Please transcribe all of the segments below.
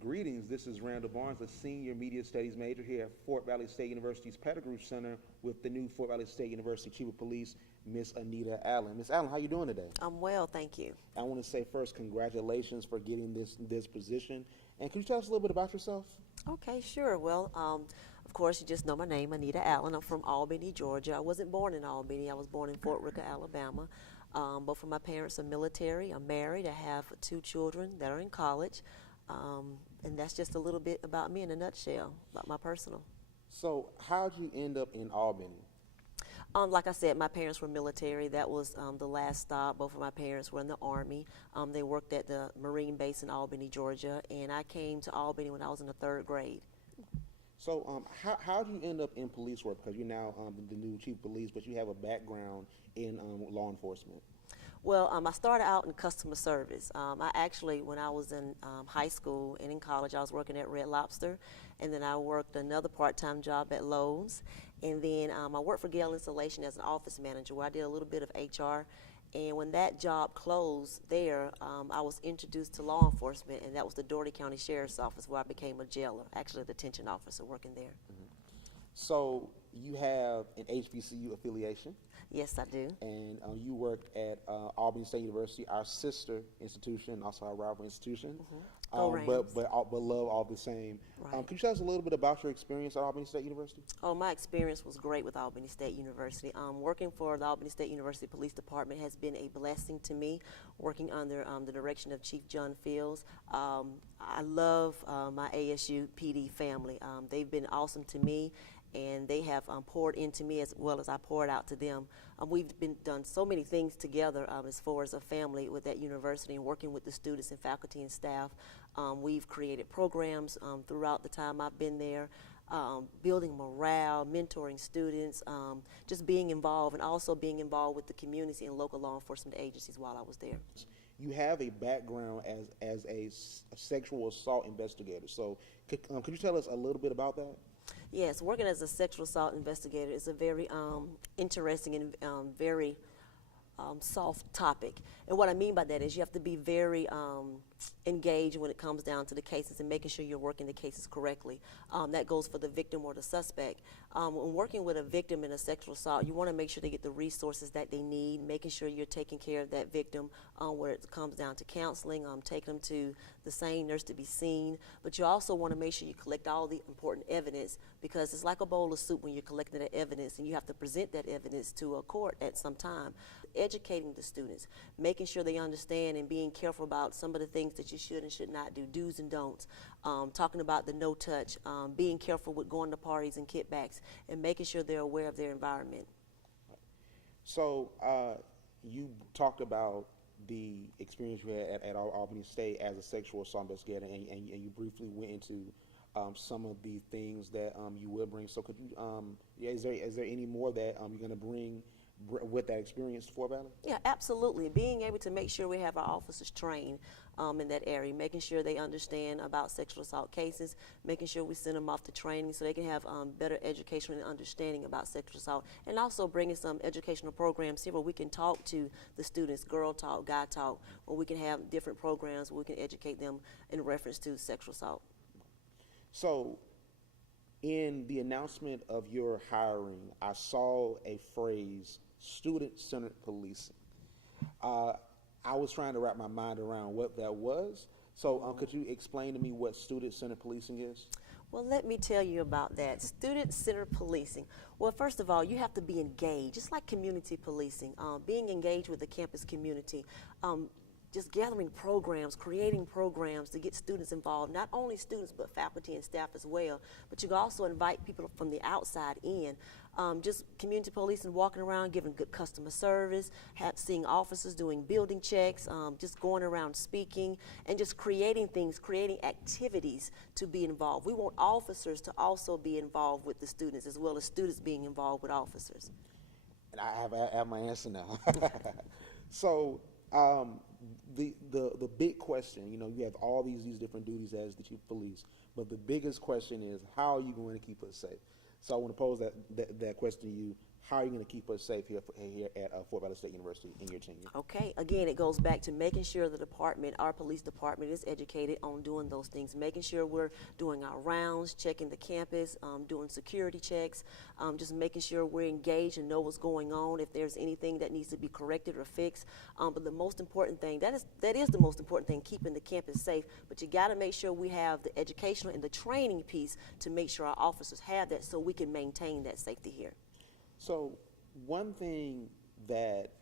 Greetings, this is Randall Barnes, a senior media studies major here at Fort Valley State University's Pettigrew Center with the new Fort Valley State University Chief of Police, Miss Anita Allen. Miss Allen, how you doing today? I'm well, thank you. I want to say first, congratulations for getting this position. And can you tell us a little bit about yourself? Okay, sure. Well, of course, you just know my name, Anita Allen. I'm from Albany, Georgia. I wasn't born in Albany. I was born in Fort Ricker, Alabama. Both of my parents are military. I'm married. I have 2 children that are in college. And that's just a little bit about me in a nutshell, about my personal. So how'd you end up in Albany? Like I said, my parents were military. That was the last stop. Both of my parents were in the Army. They worked at the Marine base in Albany, Georgia, and I came to Albany when I was in the 3rd grade. So how'd you end up in police work? Because you're now the new chief of police, but you have a background in law enforcement. Well, I started out in customer service. I actually, when I was in high school and in college, I was working at Red Lobster, and then I worked another part-time job at Lowe's, and then I worked for Gale Installation as an office manager, where I did a little bit of HR. And when that job closed there, I was introduced to law enforcement, and that was the Dougherty County Sheriff's Office, where I became a jailer, actually a detention officer working there. Mm-hmm. So you have an HBCU affiliation. Yes, I do. And you worked at Albany State University, our sister institution, also our rival institution. Mm-hmm. But love all the same. Right. Can you tell us a little bit about your experience at Albany State University? Oh, my experience was great with Albany State University. Working for the Albany State University Police Department has been a blessing to me, working under the direction of Chief John Fields. I love my ASU PD family. They've been awesome to me, and they have poured into me as well as I poured out to them. We've done so many things together as far as a family with that university, and working with the students and faculty and staff. We've created programs throughout the time I've been there, building morale, mentoring students, just being involved, and also being involved with the community and local law enforcement agencies while I was there. You have a background as a sexual assault investigator. So could you tell us a little bit about that? Yes, working as a sexual assault investigator is a very interesting and very soft topic. And what I mean by that is you have to be very engaged when it comes down to the cases and making sure you're working the cases correctly. That goes for the victim or the suspect. When working with a victim in a sexual assault, you want to make sure they get the resources that they need, making sure you're taking care of that victim where it comes down to counseling, taking them to the sane nurse to be seen. But you also want to make sure you collect all the important evidence, because it's like a bowl of soup when you're collecting that evidence, and you have to present that evidence to a court at some time. Educating the students, making sure they understand and being careful about some of the things that you should and should not do, do's and don'ts, talking about the no touch, being careful with going to parties and kickbacks, and making sure they're aware of their environment. So you talked about the experience you had at Albany State as a sexual assault investigator, and you briefly went into some of the things that you will bring. So could you, is there any more that you're going to bring with that experience to Fort Valley? Yeah, absolutely. Being able to make sure we have our officers trained in that area, making sure they understand about sexual assault cases, making sure we send them off to training so they can have better education and understanding about sexual assault, and also bringing some educational programs here where we can talk to the students, girl talk, guy talk, where we can have different programs where we can educate them in reference to sexual assault. So in the announcement of your hiring, I saw a phrase, student-centered policing. I was trying to wrap my mind around what that was. So could you explain to me what student-centered policing is? Well, let me tell you about that. Student-centered policing. Well, first of all, you have to be engaged, just like community policing, being engaged with the campus community. Just gathering programs, creating programs to get students involved, not only students but faculty and staff as well. But you can also invite people from the outside in. Just community policing, walking around, giving good customer service, seeing officers doing building checks, just going around speaking, and just creating things, creating activities to be involved. We want officers to also be involved with the students, as well as students being involved with officers. And I have my answer now. So the big question, you have all these different duties as the chief of police, but the biggest question is, how are you going to keep us safe? So I want to pose that question to you. how are you going to keep us safe here at Fort Valley State University in your tenure? Okay, again, it goes back to making sure the department, our police department, is educated on doing those things, making sure we're doing our rounds, checking the campus, doing security checks, just making sure we're engaged and know what's going on, if there's anything that needs to be corrected or fixed. But the most important thing, that is the most important thing, keeping the campus safe, but you got to make sure we have the educational and the training piece to make sure our officers have that so we can maintain that safety here. So one thing that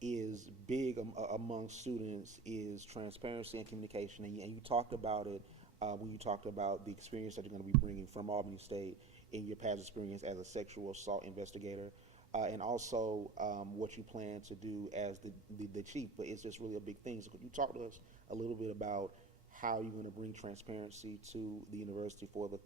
is big among students is transparency and communication, and you talked about it when you talked about the experience that you're going to be bringing from Albany State in your past experience as a sexual assault investigator, and also what you plan to do as the chief, but it's just really a big thing. So could you talk to us a little bit about how you're going to bring transparency to the university for the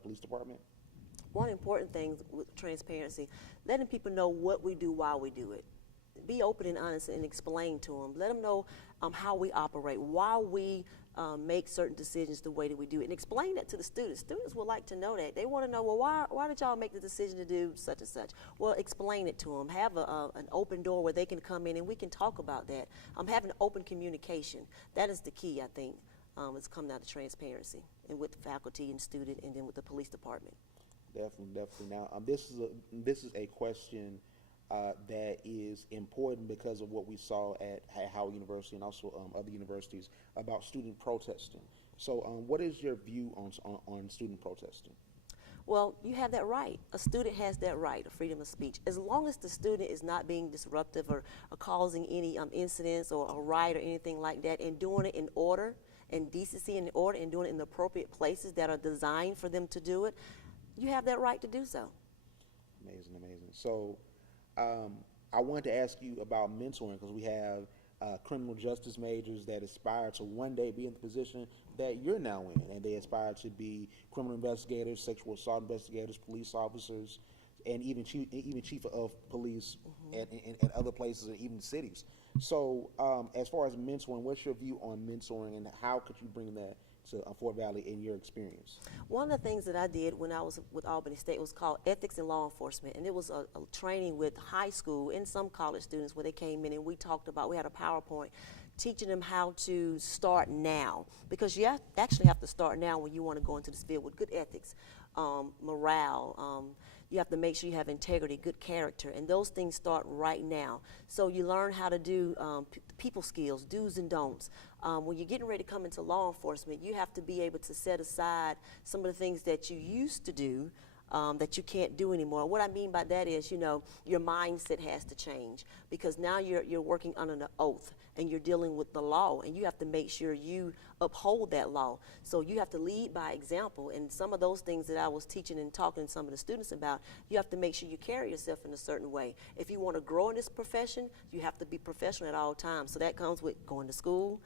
police department? One important thing with transparency, letting people know what we do, why we do it. Be open and honest and explain to them. Let them know how we operate, why we make certain decisions the way that we do it, and explain that to the students. Students would like to know that. They want to know, well, why did y'all make the decision to do such and such? Well, explain it to them. Have an open door where they can come in and we can talk about that. Having open communication, that is the key, I think. It's coming out of transparency, and with the faculty and student, and then with the police department. Definitely. Now, this is a question that is important because of what we saw at Howard University and also other universities about student protesting. So, what is your view on student protesting? Well, you have that right. A student has that right of freedom of speech. As long as the student is not being disruptive or causing any incidents or a riot or anything like that, and doing it in order and decency and order, and doing it in the appropriate places that are designed for them to do it, you have that right to do so. Amazing. So I wanted to ask you about mentoring, because we have criminal justice majors that aspire to one day be in the position that you're now in, and they aspire to be criminal investigators, sexual assault investigators, police officers, and even chief of police at other places and even cities. So as far as mentoring, what's your view on mentoring, and how could you bring that to Fort Valley in your experience? One of the things that I did when I was with Albany State was called Ethics in Law Enforcement, and it was a training with high school and some college students where they came in and we had a PowerPoint teaching them how to start now, because you actually have to start now when you want to go into this field with good ethics, morale. You have to make sure you have integrity, good character, and those things start right now. So you learn how to do people skills, do's and don'ts. When you're getting ready to come into law enforcement, you have to be able to set aside some of the things that you used to do that you can't do anymore. What I mean by that is, your mindset has to change, because now you're working under an oath and you're dealing with the law, and you have to make sure you uphold that law. So you have to lead by example, and some of those things that I was teaching and talking to some of the students about, you have to make sure you carry yourself in a certain way. If you want to grow in this profession, you have to be professional at all times. So that comes with going to school,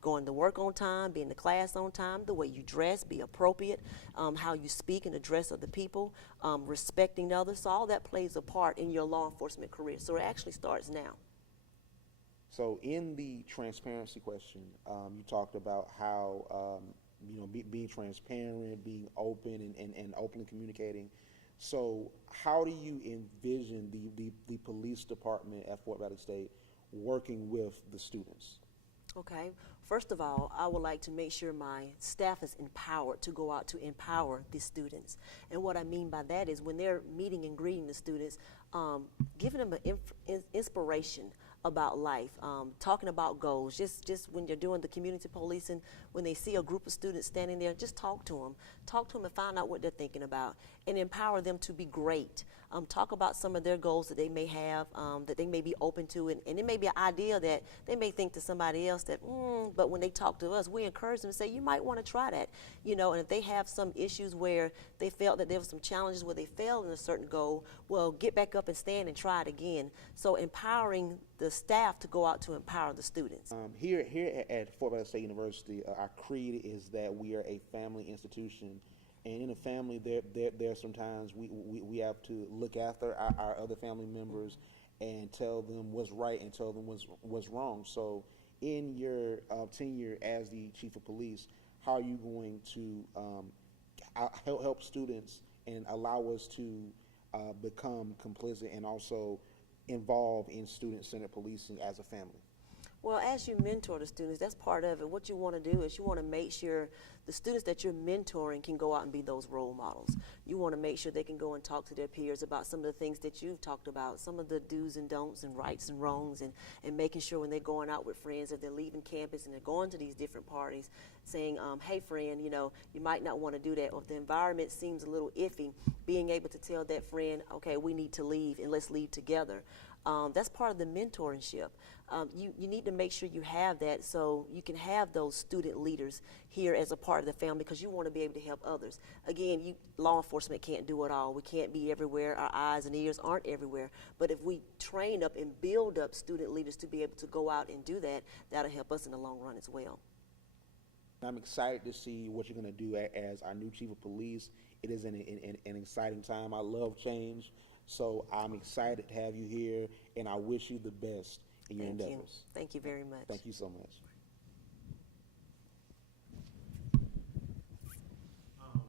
going to work on time, being to class on time, the way you dress, be appropriate, how you speak and address other people, respecting others. So all that plays a part in your law enforcement career. So it actually starts now. So in the transparency question, you talked about how being transparent, being open, and openly communicating. So how do you envision the police department at Fort Valley State working with the students? Okay. First of all, I would like to make sure my staff is empowered to go out to empower the students. And what I mean by that is when they're meeting and greeting the students, giving them an inspiration about life, talking about goals. Just when you're doing the community policing, when they see a group of students standing there, just talk to them. Talk to them and find out what they're thinking about, and empower them to be great. Talk about some of their goals that they may have, that they may be open to, and it may be an idea that they may think to somebody else that, but when they talk to us, we encourage them to say, you might want to try that. And if they have some issues where they felt that there were some challenges where they failed in a certain goal, well, get back up and stand and try it again. So empowering the staff to go out to empower the students. Here at Fort Valley State University, our creed is that we are a family institution. And in a family, there sometimes we have to look after our other family members and tell them what's right and tell them what's wrong. So in your tenure as the chief of police, how are you going to help students and allow us to become complicit and also involved in student-centered policing as a family? Well, as you mentor the students, that's part of it. What you want to do is you want to make sure the students that you're mentoring can go out and be those role models. You want to make sure they can go and talk to their peers about some of the things that you've talked about, some of the do's and don'ts and rights and wrongs, and making sure when they're going out with friends, if they're leaving campus and they're going to these different parties, saying, hey, friend, you know, you might not want to do that. Or if the environment seems a little iffy, being able to tell that friend, okay, we need to leave and let's leave together. That's part of the mentorship. You need to make sure you have that so you can have those student leaders here as a part of the family, because you want to be able to help others. Again, law enforcement can't do it all. We can't be everywhere. Our eyes and ears aren't everywhere. But if we train up and build up student leaders to be able to go out and do that, that'll help us in the long run as well. I'm excited to see what you're going to do as our new chief of police. It is an exciting time. I love change. So I'm excited to have you here, and I wish you the best in your endeavors. Thank you very much. Thank you so much.